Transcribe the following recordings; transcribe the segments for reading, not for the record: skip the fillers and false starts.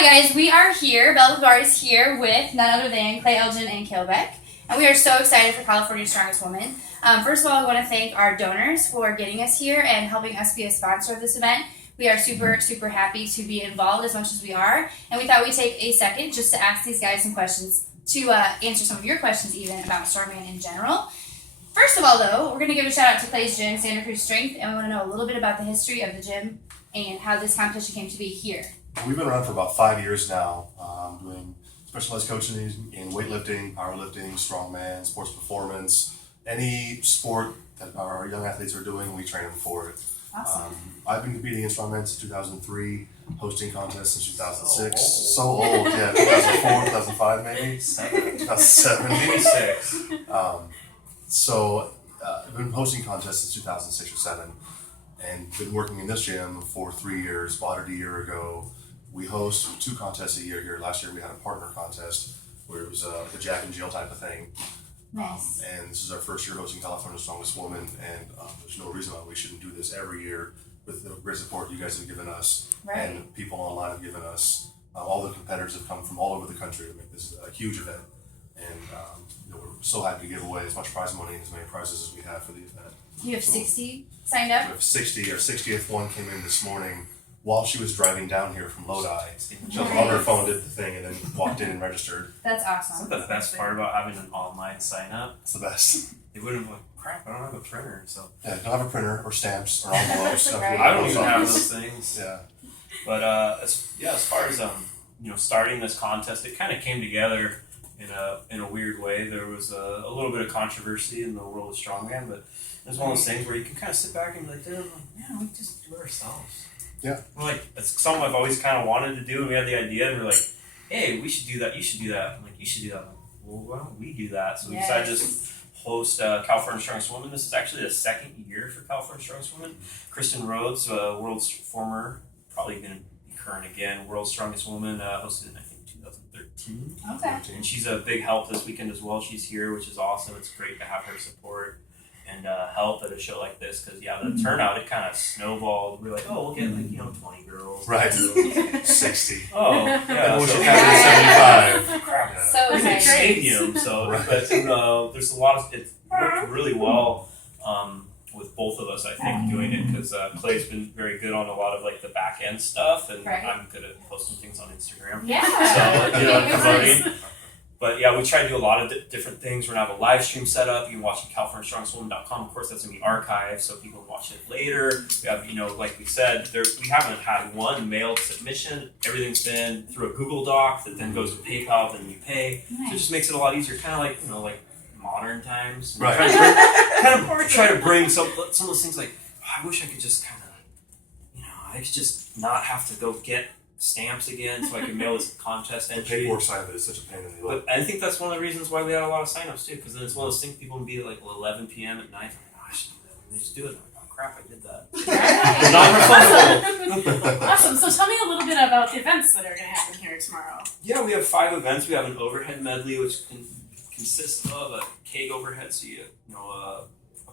Hi guys, we are here, Belle is here with none other than Edgin and Kalle Beck, and we are so excited for California's Strongest Woman. First of all, I want to thank our donors for getting us here and helping us be a sponsor of this event. We are super happy to be involved as much as we are, and we thought we'd take a second just to ask these guys some questions to answer some of your questions even about strongman in general. First of all though, we're going to give a shout out to Clay's Gym, Santa Cruz Strength, and we want to know a little bit about the history of the gym and how this competition came to be here. We've been around for about 5 years now, doing specialized coaching in weightlifting, powerlifting, strongman, sports performance. Any sport that our young athletes are doing, we train them for it. Awesome. I've been competing in strongman since 2003, hosting contests since 2006. So old, yeah, 2004, 2005 maybe? 2007. Maybe 6. I've been hosting contests since 2006 or 7, and been working in this gym for 3 years, bought it a year ago. We host 2 contests a year here. Last year we had a partner contest where it was the Jack and Jill type of thing. Nice. And this is our first year hosting California's Strongest Woman, and there's no reason why we shouldn't do this every year with the great support you guys have given us, Right. and people online have given us. All the competitors have come from all over the country to make this a huge event, and we're so happy to give away as much prize money and as many prizes as we have for the event. You have So 60 signed we up? have 60. Our 60th one came in this morning while she was driving down here from Lodi. She was on her phone, did the thing, and then walked in and registered. That's That's awesome. the best part about having an online sign up. It's the best. They wouldn't be like, crap, I don't have a printer. So Yeah, don't have a printer or stamps or envelopes. Right. I don't even have those things. Yeah. But as far as starting this contest, it kind of came together in a weird way. There was a little bit of controversy in the world of strongman, but it's one of those things where you can kind of sit back and be like, we just do it ourselves. Yeah. Like, it's something I've always kind of wanted to do, and we had the idea, and we're like, hey, we should do that, you should do that. I'm like, you should do that. I'm like, well, why don't we do that? So we decided to just host California Strongest Woman. This is actually the 2nd year for California Strongest Woman. Kristen Rhodes, world's former, probably going to be current again, world's strongest woman, hosted in, I think, 2013. Okay. And she's a big help this weekend as well. She's here, which is awesome. It's great to have her support and help at a show like this, because the turnout, it kind of snowballed. We're like, we'll get 20 girls. Right. 60. 60. Oh, yeah. And we so- should have it at 75. Crap. Yeah. So It's a nice. stadium, so Right. but there's a lot of it worked really well with both of us, I think, doing it, because Clay's been very good on a lot of the back end stuff, and Right. I'm good at posting things on Instagram. Yeah. So promoting. But yeah, we try to do a lot of different things. We're gonna have a live stream set up. You can watch it at CaliforniaStrongestWoman.com. Of course, that's gonna be archived, so people can watch it later. We have, like we said, we haven't had one mailed submission. Everything's been through a Google Doc that then goes to PayPal, then you pay. So it just makes it a lot easier, kind of like modern times. And Right. Try to bring some of those things like, I wish I could just kind of, I could just not have to go get stamps again so I can mail this contest The entry. paperwork side of it is such a pain in the butt. But I think that's one of the reasons why we had a lot of signups too, because then it's one of those things people can be like 11 p.m. at night. I should do that. And they just do it. And I'm like, oh crap, I did that. Non-refundable. Awesome. So tell me a little bit about the events that are going to happen here tomorrow. Yeah, we have 5 events. We have an overhead medley, which consists of a keg overhead, so a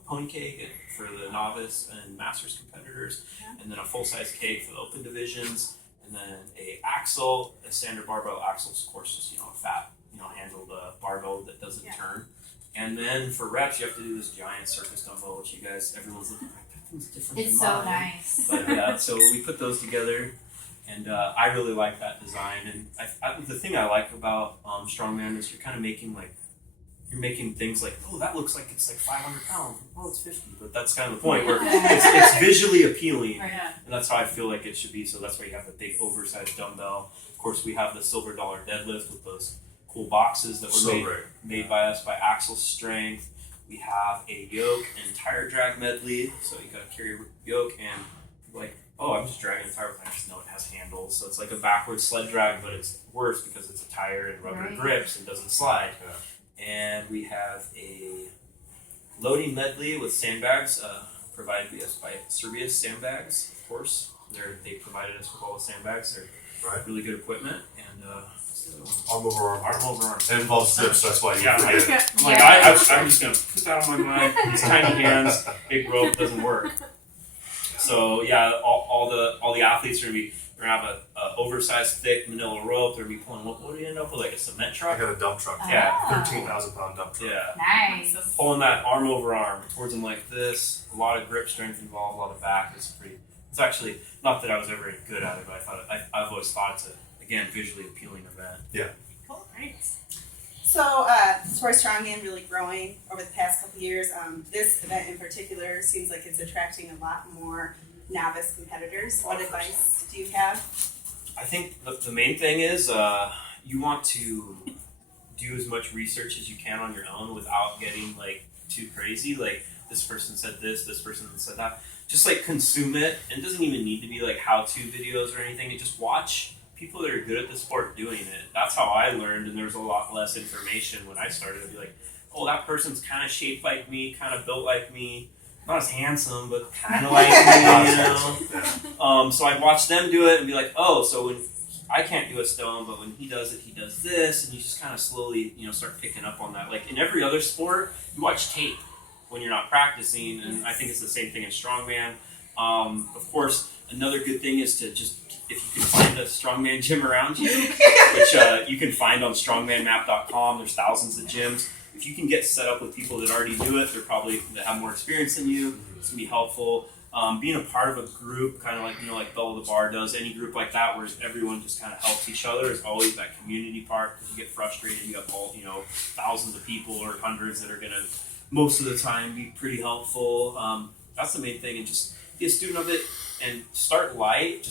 pony keg for the novice and masters competitors, and then a full-size keg for the open divisions, and then a standard barbell axle, of course, just a fat, handled barbell that doesn't turn. And then for reps, you have to do this giant circus dumbbell, which everyone's looking at. That thing's different It's than so mine. nice. But yeah, so we put those together, and I really like that design. And the thing I like about strongman is you're kind of making things like, that looks like it's 500 pounds. Oh, it's 50. But that's kind of the point where it's visually appealing. Right. And that's how I feel like it should be. So that's why you have the big oversized dumbbell. Of course, we have the silver dollar deadlift with those cool boxes that were made by us by Axel Strength. We have a yoke and tire drag medley. So you got to carry your yoke, and you're like, I'm just dragging a tire. I just know it has handles. So it's like a backwards sled drag, but it's worse because it's a tire and rubber grips and doesn't slide. Yeah. And we have a loading medley with sandbags provided to us by Serbia's Sandbags, of course. They provided us with all the sandbags. They're really good equipment. And Arm over arm. arm over arm. It involves zips, that's why you Yeah, forget. I'm just going to put that on my mind. These tiny hands, big rope doesn't work. So yeah, all the athletes are going to be We're gonna have a oversized, thick manila rope. They're gonna be pulling. What do you end up with? Like a cement I truck? got a dump truck. Yeah. 13,000-pound dump truck. Yeah. Nice. Pulling that arm over arm towards them like this. A lot of grip strength involved, a lot of back. It's actually, not that I was ever good at it, but I've always thought it's again, visually appealing event. Yeah. Cool, great. So, Sport Strongman really growing over the past couple years. This event in particular seems like it's attracting a lot more novice competitors. What advice do you have? I think the main thing is you want to do as much research as you can on your own without getting like too crazy. Like this person said this person said that. Just like consume it, and it doesn't even need to be like how-to videos or anything. You just watch people that are good at the sport doing it. That's how I learned, and there's a lot less information when I started. I'd be like, oh, that person's kind of shaped like me, kind of built like me. Not as handsome, but kind of like me, you know? So I'd watch them do it and be like, oh, so when I can't do a stone, but when he does it, he does this, and you just kind of slowly, start picking up on that. Like in every other sport, you watch tape when you're not practicing, and I think it's the same thing in strongman. Of course, another good thing is to just, if you can find a strongman gym around you, which you can find on strongmanmap.com, there's thousands of gyms. If you can get set up with people that already do it, that have more experience than you, it's gonna be helpful. Being a part of a group, kind of like, like Belle the Bar does, any group like that where everyone just kind of helps each other is always that community part, because you get frustrated, you have all, thousands of people or hundreds that are gonna, most of the time, be pretty helpful. That's the main thing, and just be a student of it and start light.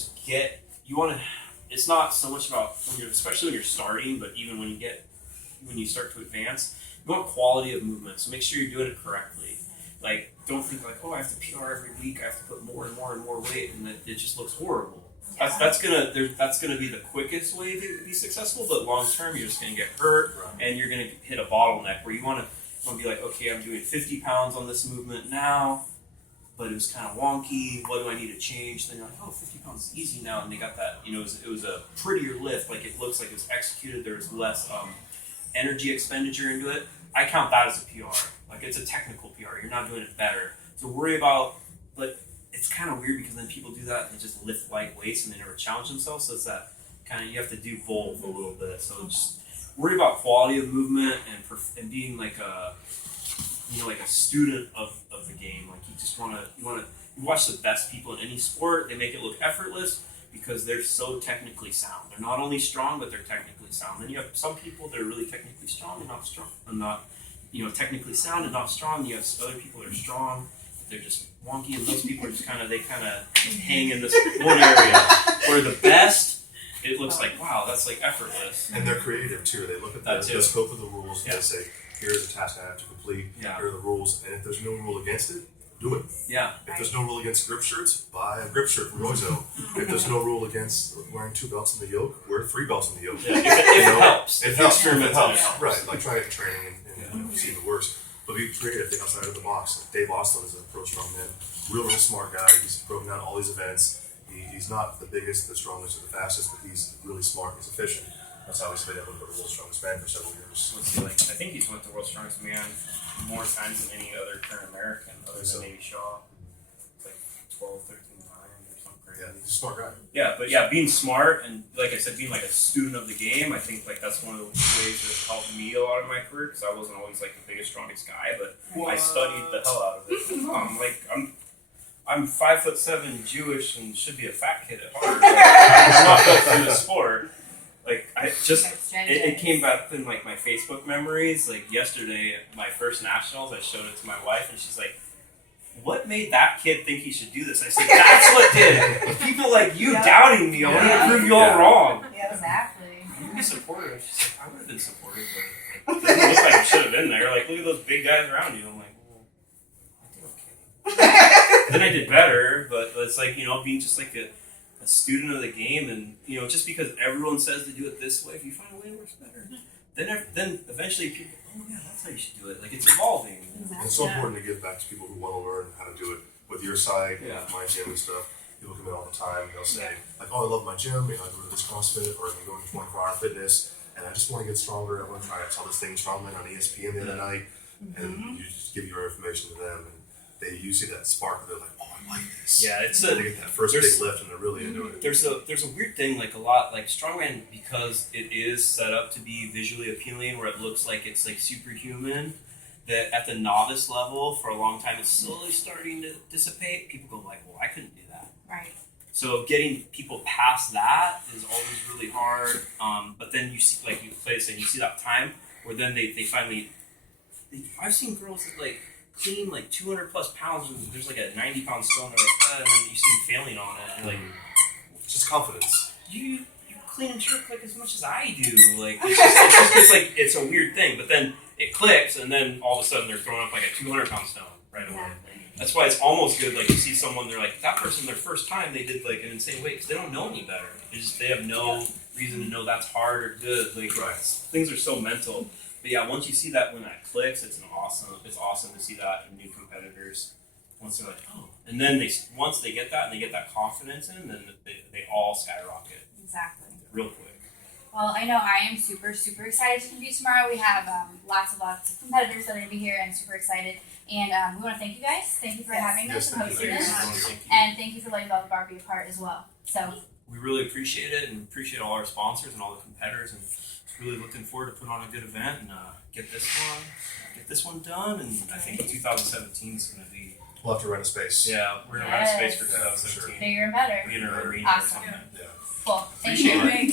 It's not so much about especially when you're starting, but even when you start to advance, you want quality of movement. So make sure you're doing it correctly. Like, don't think like, oh, I have to PR every week. I have to put more and more and more weight, and it just looks horrible. That's gonna be the quickest way to be successful, but long term, you're just gonna get hurt, and you're gonna hit a bottleneck where you want to be like, okay, I'm doing 50 pounds on this movement now, but it was kind of wonky. What do I need to change? Then you're like, oh, 50 pounds is easy now, and they got that. It was a prettier lift. Like it looks like it was executed. There was less energy expenditure into it. I count that as a PR. Like it's a technical PR. You're not doing it better. So worry about, but it's kind of weird because then people do that and they just lift light weights and they never challenge themselves. So it's that kind of, you have to do both a little bit. So just worry about quality of movement and being like a student of the game. Like you watch the best people in any sport. They make it look effortless because they're so technically sound. They're not only strong, but they're technically sound. Then you have some people that are really technically strong and not strong, and not technically sound and not strong. You have other people that are strong, but they're just wonky, and those people are just kind of hang in this one area. Where the best, it looks like, wow, that's like effortless. And they're creative too. They look at the scope of the rules and they say, here's a task I have to complete. Yeah. Here are the rules, and if there's no rule against it, do it. Yeah. If there's no rule against grip shirts, buy a grip shirt from Roizo. If there's no rule against wearing 2 belts in the yoke, wear 3 belts in the yoke. Yeah. If it helps. It helps. It helps. Right. Like try it in training and see if it works. But be creative, think outside of the box. Like Dave Austin is a pro strongman, real smart guy. He's broken down all these events. He's not the biggest, the strongest, or the fastest, but he's really smart. He's efficient. That's how he's been able to go to World's Strongest Man for several years. I think he's went to World's Strongest Man more times than any other current American, other than maybe Shaw. Like 12, 13 times or something crazy. Yeah, he's a smart guy. Yeah, but being smart and, like I said, being like a student of the game, I think like that's one of the ways that helped me a lot in my career, because I wasn't always like the biggest, strongest guy, but I studied the hell out of it. I'm 5'7", Jewish, and should be a fat kid at heart. I'm not built for the sport. Like it came back in like my Facebook memories. Like yesterday, my first nationals, I showed it to my wife, and she's like, "What made that kid think he should do this?" I said, "That's what did. People like you doubting me. I wanted to prove you all wrong." Yeah, Exactly. You would be supportive. She's like, "I would have been supportive, but it doesn't look like I should have been there. Like, look at those big guys around you." I'm like, "Well, I did okay." Then I did better, but it's like being just like a student of the game, and just because everyone says to do it this way, if you find a way that works better, then eventually people, oh yeah, that's how you should do it. Like it's evolving. Exactly. And it's so important to give back to people who want to learn how to do it with your side, with my gym and stuff. People come in all the time, they'll say, like, oh, I love my gym, I go to this CrossFit, or I go to 24-hour fitness, and I just want to get stronger, I want to try. I saw this thing Strongman on ESPN the other night, and you just give your information to them. And you see that spark, they're like, oh, I like this. Yeah, it's They get that first there's- big lift, and they're really into it. There's a weird thing, like a lot, like strongman, because it is set up to be visually appealing, where it looks like it's like superhuman. That at the novice level, for a long time, it's slowly starting to dissipate. People go like, "Well, I couldn't do that." Right. So getting people past that is always really hard. But then you see, like you play this, and you see that time where then they finally. I've seen girls that like clean like 200 plus pounds, and there's like a 90-pound stone. They're like, and then you see them failing on it, and you're like, Just confidence. you clean and jerk like as much as I do. Like it's like it's a weird thing, but then it clicks, and then all of a sudden they're throwing up like a 200-pound stone right away. That's why it's almost good. Like you see someone, they're like that person. Their first time they did like an insane weight because they don't know any better. They have no reason to know that's hard or good. Like things are so mental. But yeah, once you see that when that clicks, it's awesome to see that in new competitors. Once they're like, oh, and then once they get that and they get that confidence in, then they all skyrocket Exactly. real quick. Well, I know I am super, super excited to compete tomorrow. We have lots of competitors that are going to be here and super excited. And we want to thank you guys. Thank you for having us and hosting thank us. you. Thank you. And thank you for letting Belle Bar be a part as well. So We really appreciate it and appreciate all our sponsors and all the competitors, and really looking forward to putting on a good event and get this one done. And I think 2017 is going to be. We'll have to rent a space. Yeah, we're gonna rent a space for Yes. 2017. bigger and better. Be in an arena or Awesome. something. Yeah. Cool. Thank Appreciate you. it.